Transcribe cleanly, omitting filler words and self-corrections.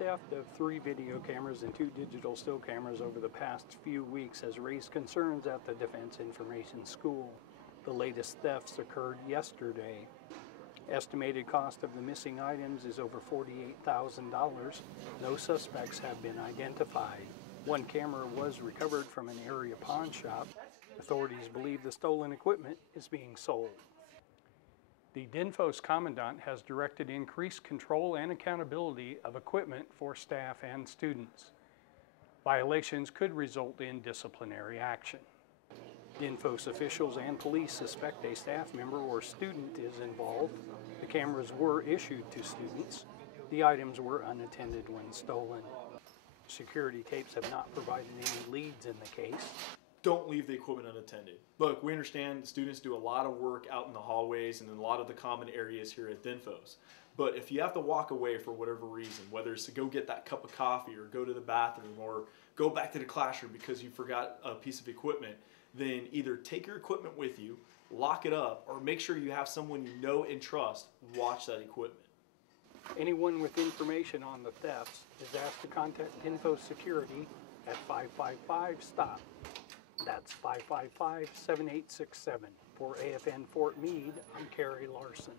theft of 3 video cameras and 2 digital still cameras over the past few weeks has raised concerns at the Defense Information School. The latest thefts occurred yesterday. Estimated cost of the missing items is over $48,000. No suspects have been identified. 1 camera was recovered from an area pawn shop. Authorities believe the stolen equipment is being sold. The DINFOS Commandant has directed increased control and accountability of equipment for staff and students. Violations could result in disciplinary action. DINFOS officials and police suspect a staff member or student is involved. The cameras were issued to students. The items were unattended when stolen. Security tapes have not provided any leads in the case. Don't leave the equipment unattended. Look, we understand students do a lot of work out in the hallways and in a lot of the common areas here at DINFOS. But if you have to walk away for whatever reason, whether it's to go get that cup of coffee or go to the bathroom or go back to the classroom because you forgot a piece of equipment, then either take your equipment with you, lock it up, or make sure you have someone you know and trust watch that equipment. Anyone with information on the thefts is asked to contact DINFOS Security at 555-STOP. That's 555-7867. For AFN Fort Meade, I'm Kerry Larson.